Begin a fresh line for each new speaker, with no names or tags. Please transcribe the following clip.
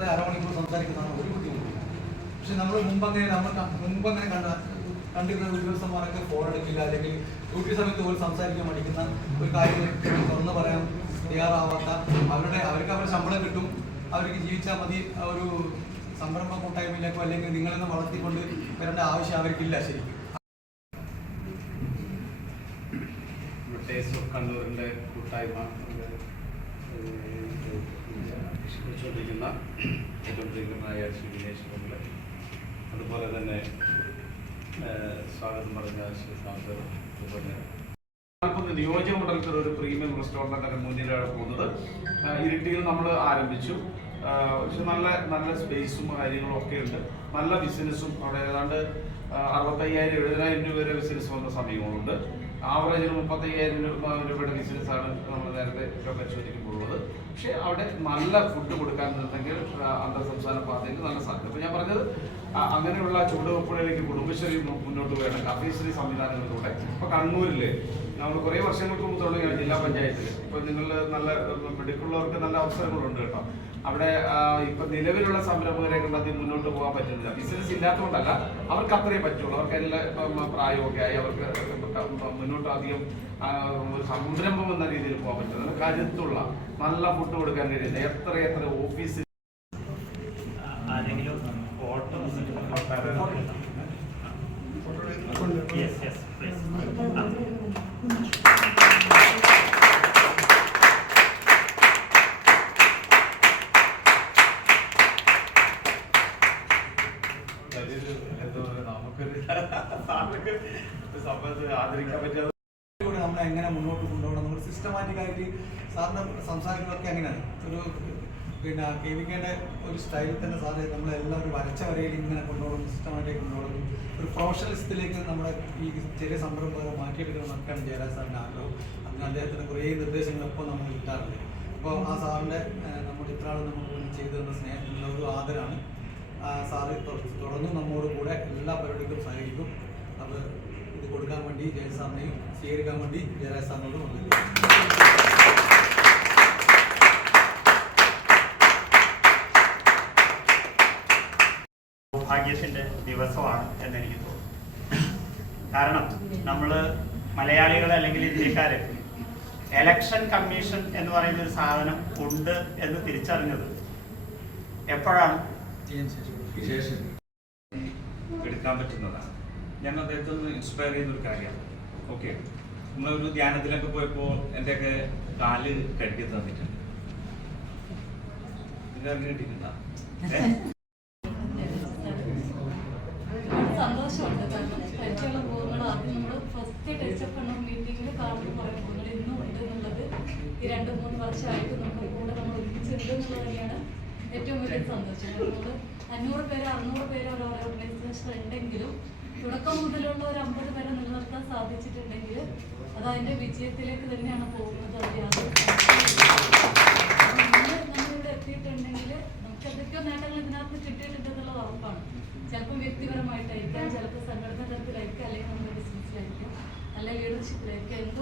കൂടാതെ അരമണിക്കൂർ സംസാരിക്കുന്നതാണ് ഒരു ബുദ്ധിമുട്ടില്ല. പക്ഷെ നമ്മൾ മുമ്പങ്ങനെ നമ്മൾ മുമ്പങ്ങനെ കണ്ട കണ്ടിരുന്ന ഒരു ദിവസം മാറൊക്കെ ഫോൺ എടുക്കില്ല അല്ലെങ്കിൽ ഡ്യൂട്ടി സമയത്ത് പോലും സംസാരിക്കാൻ മടിക്കുന്ന ഒരു കാര്യം തുറന്നു പറയാൻ തയ്യാറാവാത്ത അവരുടെ അവർക്ക് അവരുടെ ശമ്പളം കിട്ടും. അവർക്ക് ജീവിച്ചാൽ മതി. ഒരു സംരംഭ കൂട്ടായ്മയിലേക്കോ അല്ലെങ്കിൽ നിങ്ങളെന്ന് വളർത്തിക്കൊണ്ട് വരേണ്ട ആവശ്യം അവർക്കില്ല ശരിക്കും.
ടേസ്റ്റ് ഓഫ് കണ്ണൂരിന്റെ കൂട്ടായ്മ. ഏറ്റവും പ്രിയങ്കരനായ ശ്രീ ദിനേശ് ഗോകുലെ അതുപോലെ തന്നെ സ്വാഗതം പറഞ്ഞ ശ്രീ സാന്തർ അതുപോലെ നിയോജക മണ്ഡലത്തിൽ ഒരു പ്രീമിയം റെസ്റ്റോറന്റ് മുന്നിലാണ് പോകുന്നത്. ഇരിട്ടിയിൽ നമ്മൾ ആരംഭിച്ചു. പക്ഷെ നല്ല നല്ല സ്പേസും കാര്യങ്ങളും ഒക്കെ ഉണ്ട്. നല്ല ബിസിനസ്സും അവിടെ ഏതാണ്ട് അറുപത്തയ്യായിരം എഴുപതിനായിരം രൂപ വരെ ബിസിനസ് വന്ന സമയങ്ങളുണ്ട്. ആവറേജ് ഒരു മുപ്പത്തയ്യായിരം രൂപ രൂപയുടെ ബിസിനസ്സാണ് നമ്മൾ നേരത്തെ പരിശോധിക്കുമ്പോഴുള്ളത് പക്ഷേ അവിടെ നല്ല ഫുഡ് കൊടുക്കാൻ നിന്നെങ്കിൽ അന്തർ സംസ്ഥാന പാതയിൽ നല്ല സാധ്യത അപ്പോൾ ഞാൻ പറഞ്ഞത് അങ്ങനെയുള്ള ചുവടുവെപ്പുകളിലേക്ക് കുടുംബശ്രീ മുന്നോട്ട് പോയാണ് കഫീശ്രീ സംവിധാനങ്ങളിലൂടെ. ഇപ്പോൾ കണ്ണൂരിൽ നമ്മൾ കുറേ വർഷങ്ങൾക്ക് മുമ്പ് തുടങ്ങിയാണ് ജില്ലാ പഞ്ചായത്തിൽ. ഇപ്പോൾ നിങ്ങൾ നല്ല മെഡിക്കലുള്ളവർക്ക് നല്ല അവസരങ്ങളുണ്ട് കേട്ടോ. അവിടെ ഇപ്പൊ നിലവിലുള്ള സംരംഭകരെ കണ്ടെത്തി അധികം മുന്നോട്ട് പോകാൻ പറ്റുന്നില്ല. ബിസിനസ് ഇല്ലാത്തതുകൊണ്ടല്ല അവർക്ക് അത്രേ പറ്റുള്ളൂ. അവർക്ക് എല്ലാ ഇപ്പം പ്രായമൊക്കെ ആയി അവർക്ക് മുന്നോട്ട് അധികം ഒരു സംരംഭം എന്ന രീതിയിൽ പോകാൻ പറ്റും. നല്ല കരുത്തുള്ള നല്ല ഫുഡ് കൊടുക്കാൻ കഴിയില്ല എത്ര എത്ര ഓഫീസ്
ആരെങ്കിലും ഫോട്ടോ യെസ് യെസ് പ്ലീസ്
ആദരിക്കാൻ പറ്റിയ
കൂടെ നമ്മളെ എങ്ങനെ മുന്നോട്ട് കൊണ്ടുപോകണം. നമ്മൾ സിസ്റ്റമാറ്റിക് ആയിട്ട് സാറിന് സംസാരിക്കുന്നതൊക്കെ അങ്ങനെയാണ് ഒരു പിന്നെ കെ വി കെയുടെ ഒരു സ്റ്റൈലിൽ തന്നെ സാറ് നമ്മളെല്ലാം ഒരു വരച്ച വരയിൽ ഇങ്ങനെ കൊണ്ടുപോകണം സിസ്റ്റമാറ്റിക് കൊണ്ടുപോകണം. ഒരു പ്രൊഫഷണലിസ്റ്റിലേക്ക് നമ്മുടെ ഈ ചെറിയ സംരംഭങ്ങളെ മാറ്റിയെടുക്കണം എന്നൊക്കെയാണ് ജയരാജ് സാറിന്റെ ആഗ്രഹം. അതിന് അദ്ദേഹത്തിന്റെ കുറേ നിർദ്ദേശങ്ങൾ ഇപ്പോൾ നമ്മൾ കിട്ടാറുണ്ട്. അപ്പോൾ ആ സാറിന്റെ നമ്മുടെ ഇത്രാളും നമുക്ക് മുന്നിൽ ചെയ്തു തന്ന സ്നേഹത്തിനുള്ള ഒരു ആദരമാണ് ആ സാറ് തുടർന്നും നമ്മോട് കൂടെ എല്ലാ പരിപാടിക്കും സഹകരിക്കും അത് ഇത് കൊടുക്കാൻ വേണ്ടി ജയൻ സാറിനെയും സ്വീകരിക്കാൻ വേണ്ടി ജയരാജ് സാറിനോടും വന്നിട്ടുണ്ട്
ഭാഗ്യത്തിന്റെ ദിവസമാണ് എന്നെനിക്ക് തോന്നുന്നു കാരണം നമ്മൾ മലയാളികൾ അല്ലെങ്കിൽ ഇന്ത്യക്കാർ എലക്ഷൻ കമ്മീഷൻ എന്ന് പറയുന്ന ഒരു സാധനം ഉണ്ട് എന്ന് തിരിച്ചറിഞ്ഞത് എപ്പോഴാണ്?
എടുക്കാൻ പറ്റുന്നതാണ്. ഞാൻ അദ്ദേഹത്തെ ഒന്ന് ഇൻസ്പയർ ചെയ്യുന്ന ഒരു കാര്യമാണ് ഓക്കെ നമ്മളൊരു ധ്യാനത്തിലൊക്കെ പോയപ്പോൾ എന്റെയൊക്കെ കാൽ കഴുകി തന്നിട്ടുണ്ട്.
നമ്മൾ ഫസ്റ്റ് മീറ്റിംഗിൽ ഈ രണ്ട് മൂന്ന് വർഷമായിട്ട് നമ്മുടെ കൂടെ നമ്മൾ ഒരുമിച്ചുണ്ട് ഏറ്റവും വലിയ സന്തോഷം. അഞ്ഞൂറ് പേര് അറുന്നൂറ് പേര് ഒരു ഓർഗനൈസേഷൻ ഉണ്ടെങ്കിലും തുടക്കം മുതലുള്ള ഒരു അമ്പത് പേരെ നിലനിർത്താൻ സാധിച്ചിട്ടുണ്ടെങ്കിൽ അത് അതിന്റെ വിജയത്തിലേക്ക് തന്നെയാണ് പോകുന്നത് അത് യാതൊരു നമ്മളിവിടെ എത്തിയിട്ടുണ്ടെങ്കിൽ നമുക്ക് എന്തൊക്കെയോ നേട്ടങ്ങൾ ഇതിനകത്ത് കിട്ടിയിട്ടുണ്ടെന്നുള്ള ഉറപ്പാണ്. ചിലപ്പോൾ വ്യക്തിപരമായിട്ടായിരിക്കാം ചിലപ്പോൾ സംഘടന തലത്തിലായിരിക്കാം അല്ലെങ്കിൽ നമ്മുടെ ബിസിനസ്സിലായിരിക്കാം അല്ലെങ്കിൽ ലീഡർഷിപ്പിലായിരിക്കാം എന്ത്